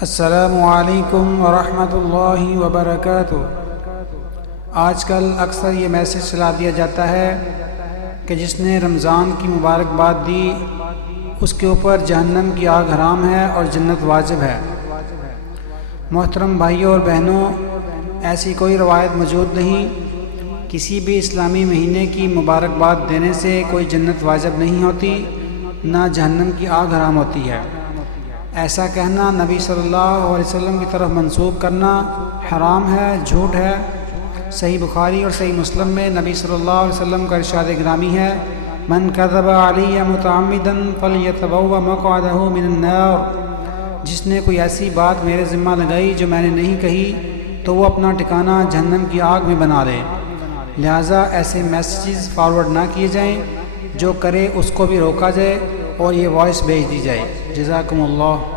السلام علیکم ورحمۃ اللہ وبرکاتہ۔ آج کل اکثر یہ میسج چلا دیا جاتا ہے کہ جس نے رمضان کی مبارکباد دی اس کے اوپر جہنم کی آگ حرام ہے اور جنت واجب ہے۔ محترم بھائیوں اور بہنوں، ایسی کوئی روایت موجود نہیں۔ کسی بھی اسلامی مہینے کی مبارکباد دینے سے کوئی جنت واجب نہیں ہوتی، نہ جہنم کی آگ حرام ہوتی ہے۔ ایسا کہنا نبی صلی اللہ علیہ وسلم کی طرف منسوب کرنا حرام ہے، جھوٹ ہے۔ صحیح بخاری اور صحیح مسلم میں نبی صلی اللہ علیہ وسلم کا ارشاد گرامی ہے، من کذب علی متعمدا فلیتبوأ مقعدہ من النار۔ جس نے کوئی ایسی بات میرے ذمہ لگائی جو میں نے نہیں کہی تو وہ اپنا ٹھکانہ جہنم کی آگ میں بنا لے۔ لہٰذا ایسے میسیجز فارورڈ نہ کیے جائیں، جو کرے اس کو بھی روکا جائے اور یہ وائس بھیج دی جائے۔ جزاکم اللہ۔